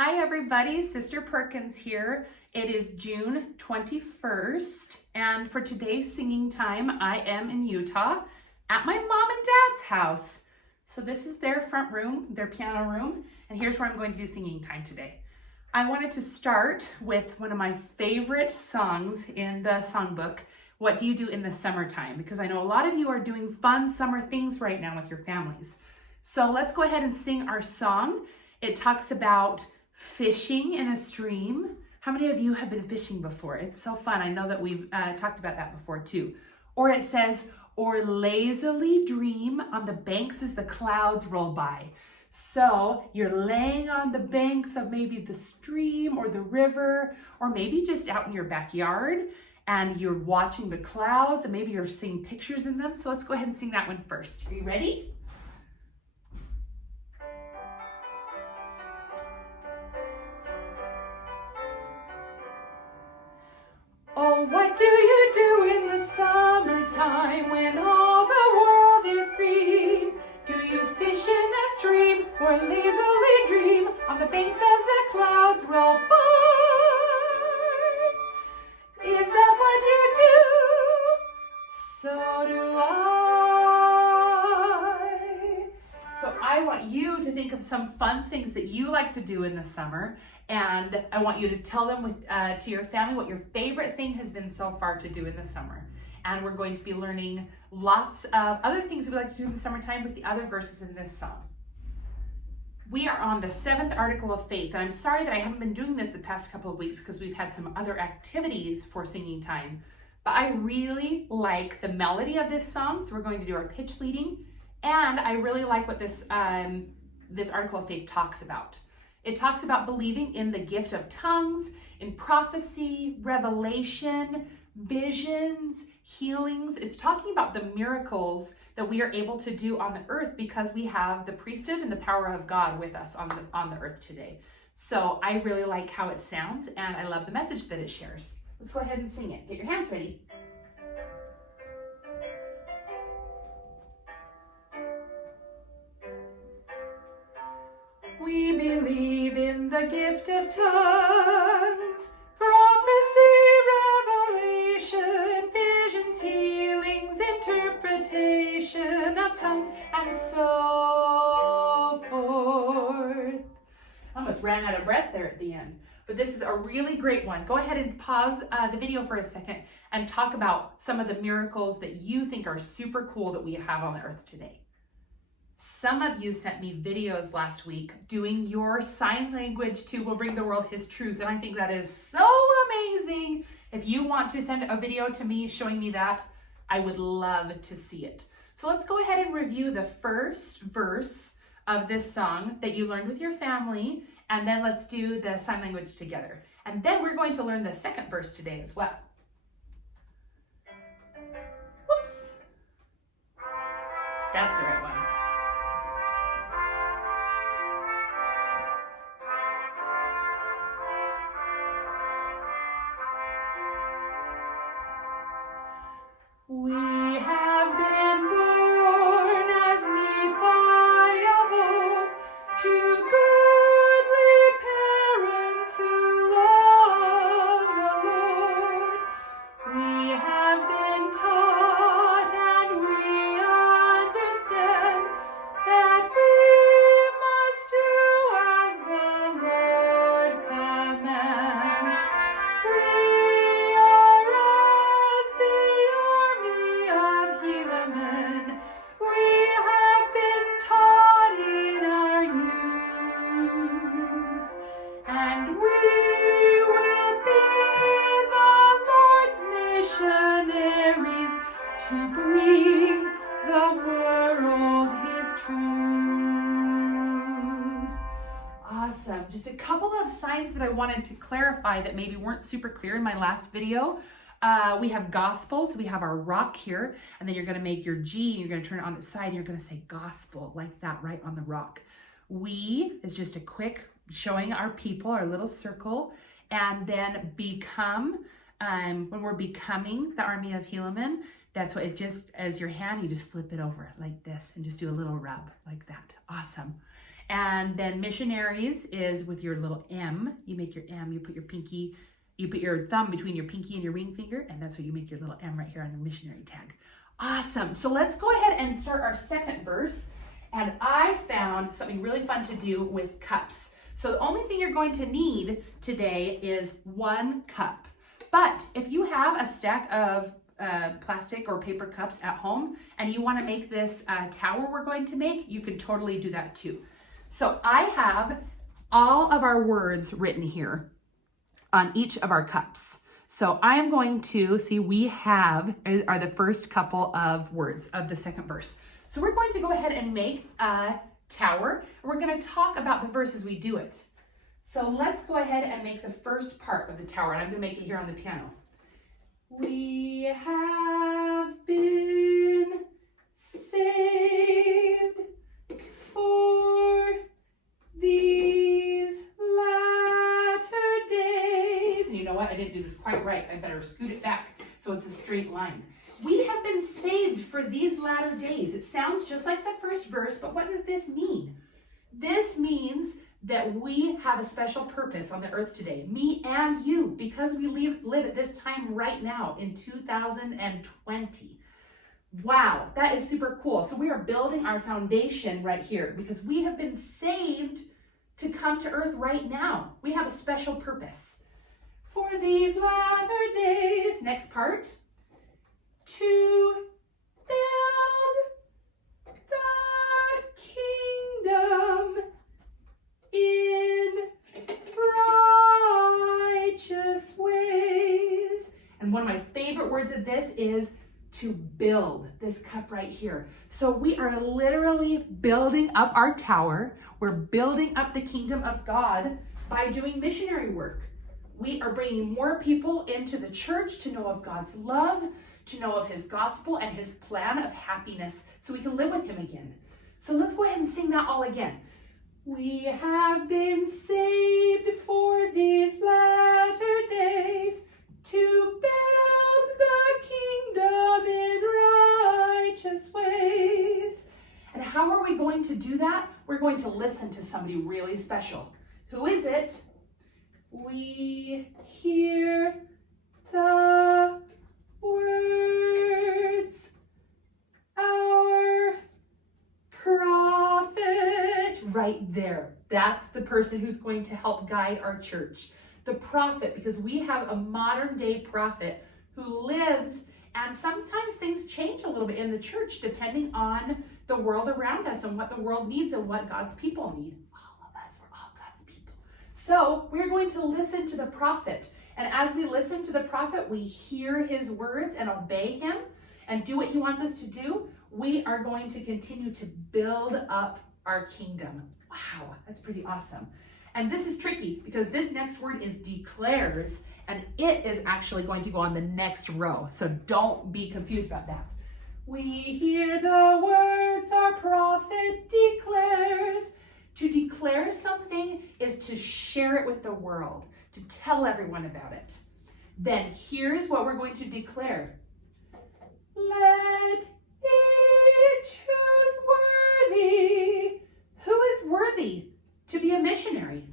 Hi everybody, Sister Perkins here. It is June 21st, and for today's singing time, I am in Utah at my mom and dad's house. So this is their front room, their piano room, and here's where I'm going to do singing time today. I wanted to start with one of my favorite songs in the Songbook, What Do You Do in the Summertime? Because I know a lot of you are doing fun summer things right now with your families. So let's go ahead and sing our song. It talks about fishing in a stream. How many of you have been fishing before? It's so fun. I know that we've talked about that before too. Or it says, or lazily dream on the banks as the clouds roll by. So you're laying on the banks of maybe the stream or the river, or maybe just out in your backyard, and you're watching the clouds, and maybe you're seeing pictures in them. So let's go ahead and sing that one first. Are you ready? Oh, what do you do in the summertime when all the world is green? Do you fish in a stream or lazily dream on the banks as the clouds roll by? Is that what you do? So do I. So I want you to think of some fun things that you like to do in the summer. And I want you to tell them to your family what your favorite thing has been so far to do in the summer. And we're going to be learning lots of other things we like to do in the summertime with the other verses in this song. We are on the 7th article of faith. And I'm sorry that I haven't been doing this the past couple of weeks because we've had some other activities for singing time. But I really like the melody of this song. So we're going to do our pitch leading. And I really like what this article of faith talks about. It talks about believing in the gift of tongues, in prophecy, revelation, visions, healings. It's talking about the miracles that we are able to do on the earth because we have the priesthood and the power of God with us on the earth today. So I really like how it sounds, and I love the message that it shares. Let's go ahead and sing it. Get your hands ready. We believe in the gift of tongues, prophecy, revelation, visions, healings, interpretation of tongues, and so forth. I almost ran out of breath there at the end, but this is a really great one. Go ahead and pause the video for a second and talk about some of the miracles that you think are super cool that we have on the earth today. Some of you sent me videos last week doing your sign language to Will Bring the World His Truth, and I think that is so amazing. If you want to send a video to me showing me that, I would love to see it. So let's go ahead and review the first verse of this song that you learned with your family, and then let's do the sign language together. And then we're going to learn the second verse today as well. Whoops. That's the right one. We have been born as Nephi of old to goodly parents who love the Lord. We have been taught and we understand that we must do as the Lord commands. We are as the army of Hymnal. We have been taught in our youth, and we will be the Lord's missionaries to bring the world His truth. Awesome. Just a couple of signs that I wanted to clarify that maybe weren't super clear in my last video. We have gospel, so we have our rock here, and then you're going to make your G, and you're going to turn it on its side, and you're going to say gospel like that right on the rock. We is just a quick showing our people, our little circle, and then become, when we're becoming the army of Helaman, that's what it just, as your hand, you just flip it over like this and just do a little rub like that. Awesome. And then missionaries is with your little M. You make your M, you put your thumb between your pinky and your ring finger, and that's how you make your little M right here on your missionary tag. Awesome. So let's go ahead and start our second verse. And I found something really fun to do with cups. So the only thing you're going to need today is 1 cup. But if you have a stack of plastic or paper cups at home and you want to make this tower we're going to make, you can totally do that too. So I have all of our words written here on each of our cups. So I am going to see we are the first couple of words of the second verse. So we're going to go ahead and make a tower. We're going to talk about the verse as we do it. So let's go ahead and make the first part of the tower, and I'm going to make it here on the piano. We have been saved for these latter days. And you know what? I didn't do this quite right. I better scoot it back so it's a straight line. We have been saved for these latter days. It sounds just like the first verse, but what does this mean? This means that we have a special purpose on the earth today, me and you, because we live at this time right now in 2020. Wow, that is super cool. So we are building our foundation right here because we have been saved to come to earth right now. We have a special purpose. For these latter days, next part, to build the kingdom in righteous ways. And one of my favorite words of this is to build, this cup right here. So we are literally building up our tower. We're building up the kingdom of God by doing missionary work. We are bringing more people into the church to know of God's love, to know of his gospel and his plan of happiness so we can live with him again. So let's go ahead and sing that all again. We have been saved for these latter days to build the kingdom in righteous ways. And how are we going to do that? We're going to listen to somebody really special. Who is it? We hear the words, our prophet, right there. That's the person who's going to help guide our church. The prophet, because we have a modern day prophet who lives, and sometimes things change a little bit in the church depending on the world around us and what the world needs and what God's people need. All of us, we're all God's people. So we're going to listen to the prophet. And as we listen to the prophet, we hear his words and obey him and do what he wants us to do. We are going to continue to build up our kingdom. Wow, that's pretty awesome. And this is tricky because this next word is declares, and it is actually going to go on the next row. So don't be confused about that. We hear the words our prophet declares. To declare something is to share it with the world, to tell everyone about it. Then here's what we're going to declare. Let each who's worthy. Who is worthy to be a missionary?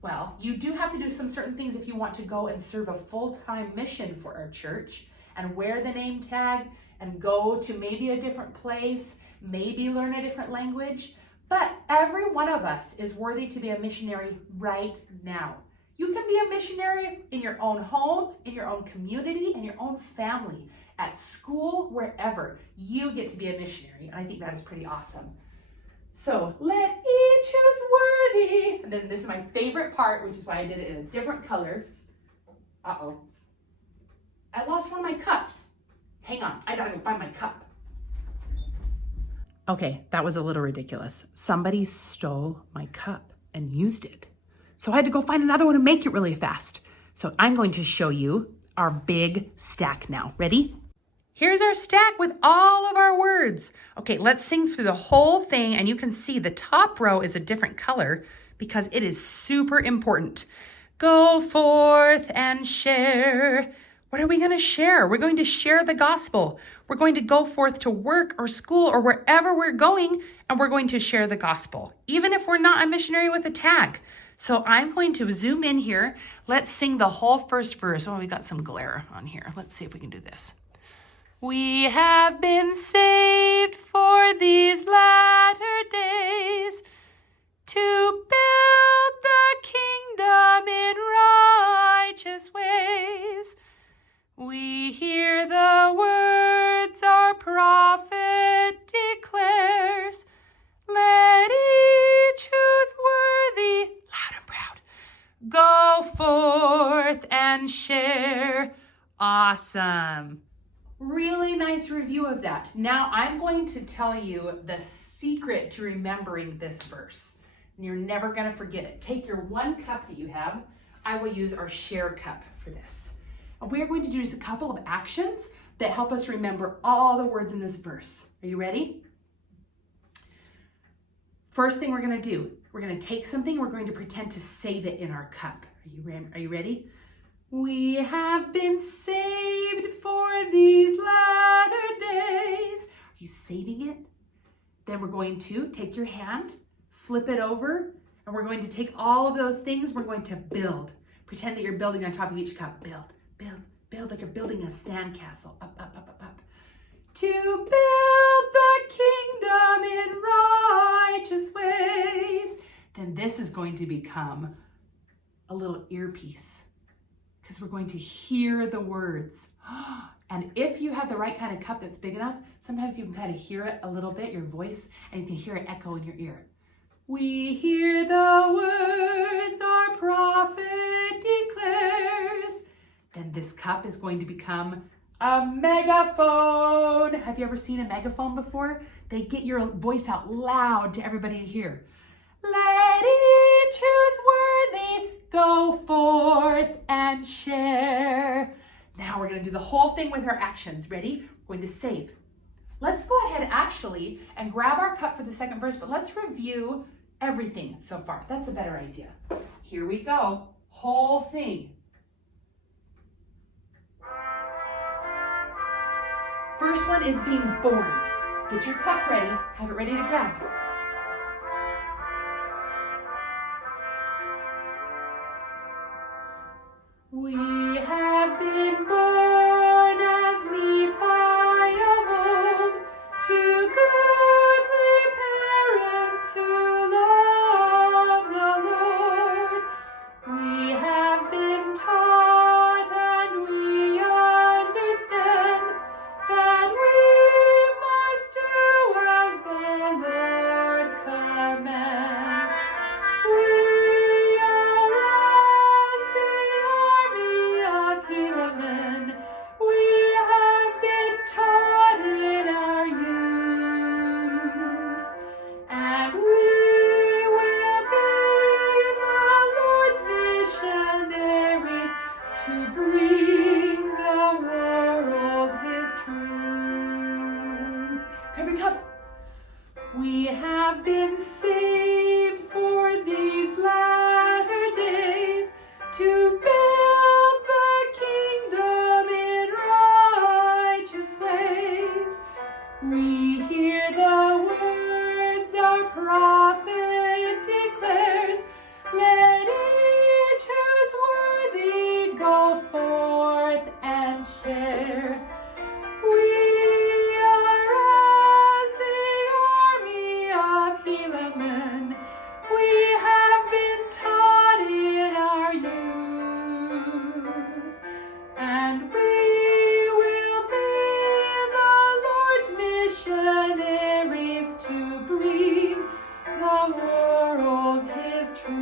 Well, you do have to do some certain things if you want to go and serve a full-time mission for our church and wear the name tag and go to maybe a different place, maybe learn a different language. But every one of us is worthy to be a missionary right now. You can be a missionary in your own home, in your own community, in your own family, at school, wherever. You get to be a missionary, and I think that is pretty awesome. So, let each who's worthy, and then this is my favorite part, which is why I did it in a different color. Uh-oh. I lost one of my cups. Hang on, I gotta go find my cup. Okay, that was a little ridiculous. Somebody stole my cup and used it. So I had to go find another one and make it really fast. So I'm going to show you our big stack now. Ready? Here's our stack with all of our words. Okay, let's sing through the whole thing, and you can see the top row is a different color because it is super important. Go forth and share What are we going to share? We're going to share the gospel. We're going to go forth to work or school or wherever we're going, and we're going to share the gospel, even if we're not a missionary with a tag. So I'm going to zoom in here. Let's sing the whole first verse. Oh, we got some glare on here. Let's see if we can do this. We have been saved for these latter days to build the kingdom in righteous ways. We hear the words our prophet declares. Let each who's worthy, loud and proud, go forth and share. Awesome. Really nice review of that. Now I'm going to tell you the secret to remembering this verse. And you're never going to forget it. Take your one cup that you have. I will use our share cup for this. We are going to do just a couple of actions that help us remember all the words in this verse. Are you ready? First thing we're going to do, we're going to take something, we're going to pretend to save it in our cup. Are you ready? We have been saved for these latter days. Are you saving it? Then we're going to take your hand, flip it over, and we're going to take all of those things, we're going to build. Pretend that you're building on top of each cup. Build. Build like you're building a sandcastle. Up. To build the kingdom in righteous ways. Then this is going to become a little earpiece because we're going to hear the words. And if you have the right kind of cup that's big enough, sometimes you can kind of hear it a little bit, your voice, and you can hear it echo in your ear. We hear the words our prophet declares. Then this cup is going to become a megaphone. Have you ever seen a megaphone before? They get your voice out loud to everybody to hear. Let each who's worthy go forth and share. Now we're going to do the whole thing with our actions. Ready? We're going to save. Let's go ahead actually and grab our cup for the second verse, but let's review everything so far. That's a better idea. Here we go. Whole thing. First one is being born. Get your cup ready. Have it ready to grab. We have been born as Nephi of old to goodly parents who love the Lord. We have been taught and we understand that we must do as the Lord commands. We are as the army of Hymnal. We have been taught in our youth, and we will be the Lord's missionaries to bring the world His truth. Grab your cup. We have been saved for these latter days to build the kingdom in righteous ways. We hear the words our prophet declares. Let each who's worthy go forth and share. We are as the army of Hymnal. We have been taught in our youth, and we will be the Lord's missionaries to bring the world His truth.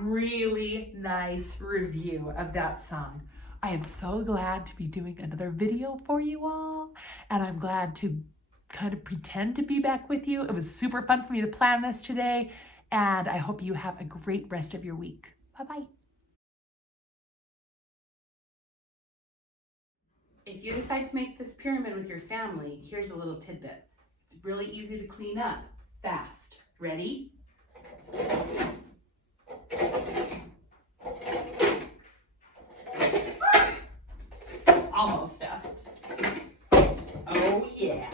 Really nice review of that song. I am so glad to be doing another video for you all, and I'm glad to kind of pretend to be back with you. It was super fun for me to plan this today, and I hope you have a great rest of your week. Bye-bye. If you decide to make this pyramid with your family, here's a little tidbit. It's really easy to clean up fast. Ready? almost best. Oh yeah.